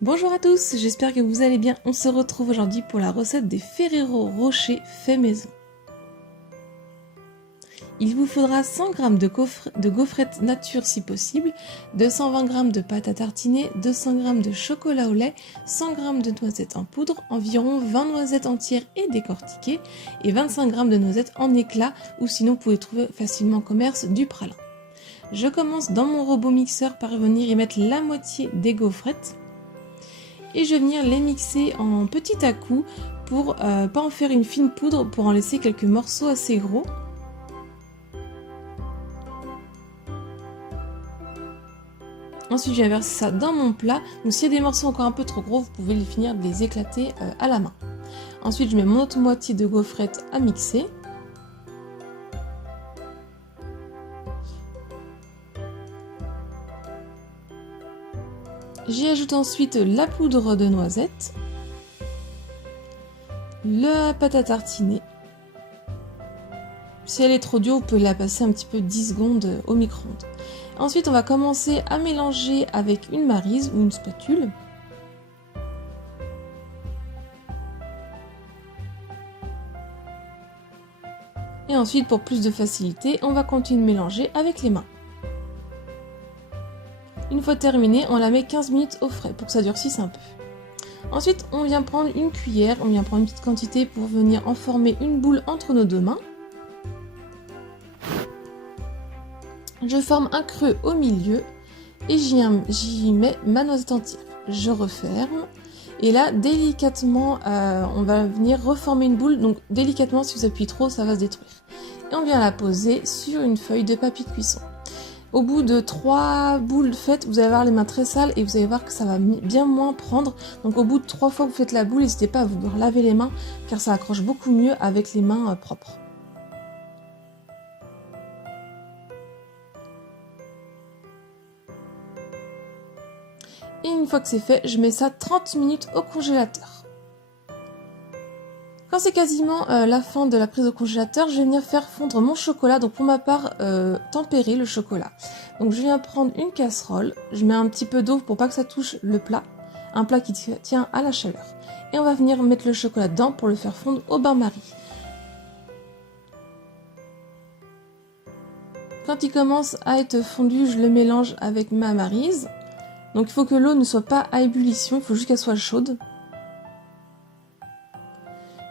Bonjour à tous, j'espère que vous allez bien. On se retrouve aujourd'hui pour la recette des Ferrero Rocher fait maison. Il vous faudra 100 g de gaufrettes nature si possible, 220 g de pâte à tartiner, 200 g de chocolat au lait, 100 g de noisettes en poudre, environ 20 noisettes entières et décortiquées, et 25 g de noisettes en éclats, ou sinon vous pouvez trouver facilement en commerce du pralin. Je commence dans mon robot mixeur par venir y mettre la moitié des gaufrettes. Et je vais venir les mixer en petits à-coups pour pas en faire une fine poudre, pour en laisser quelques morceaux assez gros. Ensuite je viens verser ça dans mon plat, donc s'il y a des morceaux encore un peu trop gros, vous pouvez les finir de les éclater à la main. Ensuite je mets mon autre moitié de gaufrettes à mixer. J'y ajoute ensuite la poudre de noisette, la pâte à tartiner. Si elle est trop dure, vous pouvez la passer un petit peu 10 secondes au micro-ondes. Ensuite, on va commencer à mélanger avec une maryse ou une spatule. Et ensuite, pour plus de facilité, on va continuer de mélanger avec les mains. Une fois terminé, on la met 15 minutes au frais pour que ça durcisse un peu. Ensuite, on vient prendre une cuillère, on vient prendre une petite quantité pour venir en former une boule entre nos deux mains. Je forme un creux au milieu et j'y mets ma noisette entière. Je referme et là, délicatement, on va venir reformer une boule. Donc délicatement, si vous appuyez trop, ça va se détruire. Et on vient la poser sur une feuille de papier de cuisson. Au bout de 3 boules faites, vous allez avoir les mains très sales et vous allez voir que ça va bien moins prendre. Donc au bout de 3 fois que vous faites la boule, n'hésitez pas à vous laver les mains car ça accroche beaucoup mieux avec les mains propres. Et une fois que c'est fait, je mets ça 30 minutes au congélateur. Quand c'est quasiment la fin de la prise au congélateur, je vais venir faire fondre mon chocolat. Donc pour ma part, tempérer le chocolat. Donc je viens prendre une casserole, je mets un petit peu d'eau pour pas que ça touche le plat. Un plat qui tient à la chaleur. Et on va venir mettre le chocolat dedans pour le faire fondre au bain-marie. Quand il commence à être fondu, je le mélange avec ma maryse. Donc il faut que l'eau ne soit pas à ébullition, il faut juste qu'elle soit chaude.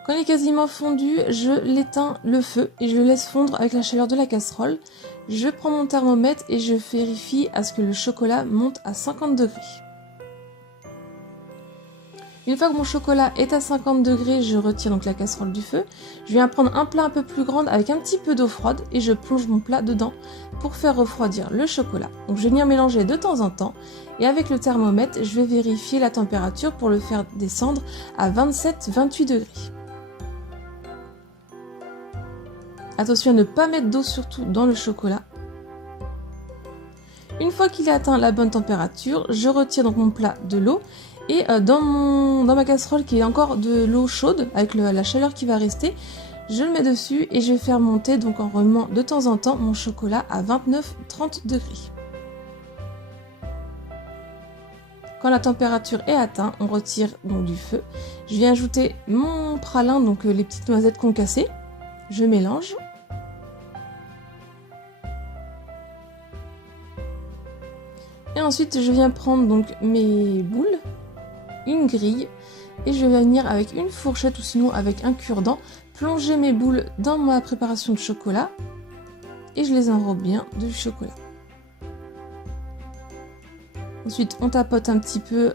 Quand il est quasiment fondu, je l'éteins le feu et je le laisse fondre avec la chaleur de la casserole. Je prends mon thermomètre et je vérifie à ce que le chocolat monte à 50 degrés. Une fois que mon chocolat est à 50 degrés, je retire donc la casserole du feu. Je viens prendre un plat un peu plus grand avec un petit peu d'eau froide et je plonge mon plat dedans pour faire refroidir le chocolat. Donc je vais venir mélanger de temps en temps et avec le thermomètre, je vais vérifier la température pour le faire descendre à 27-28 degrés. Attention à ne pas mettre d'eau surtout dans le chocolat. Une fois qu'il a atteint la bonne température, je retire donc mon plat de l'eau et dans ma casserole qui est encore de l'eau chaude avec la chaleur qui va rester, je le mets dessus et je vais faire monter donc en remuant de temps en temps mon chocolat à 29-30 degrés. Quand la température est atteinte, on retire donc du feu. Je viens ajouter mon pralin, donc les petites noisettes concassées. Je mélange. Et ensuite, je viens prendre donc mes boules, une grille, et je vais venir avec une fourchette ou sinon avec un cure-dent, plonger mes boules dans ma préparation de chocolat et je les enrobe bien de chocolat. Ensuite, on tapote un petit peu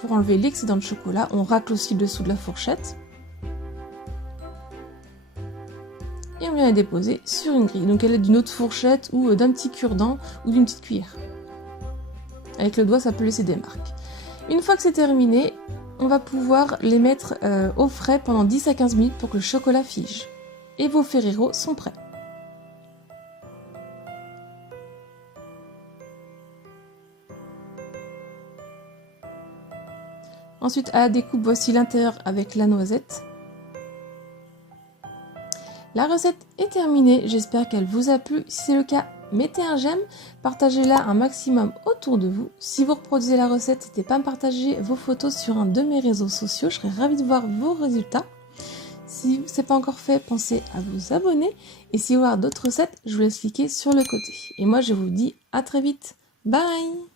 pour enlever l'excédent de chocolat, on racle aussi le dessous de la fourchette. Et on vient la déposer sur une grille. Donc elle est d'une autre fourchette ou d'un petit cure-dent ou d'une petite cuillère. Avec le doigt, ça peut laisser des marques. Une fois que c'est terminé, on va pouvoir les mettre au frais pendant 10 à 15 minutes pour que le chocolat fige. Et vos Ferrero sont prêts. Ensuite, à la découpe, voici l'intérieur avec la noisette. La recette est terminée, j'espère qu'elle vous a plu. Si c'est le cas, mettez un j'aime, partagez-la un maximum autour de vous. Si vous reproduisez la recette, n'hésitez pas à me partager vos photos sur un de mes réseaux sociaux, je serais ravie de voir vos résultats. Si ce n'est pas encore fait, pensez à vous abonner. Et si vous voulez voir d'autres recettes, je vous laisse cliquer sur le côté. Et moi, je vous dis à très vite. Bye!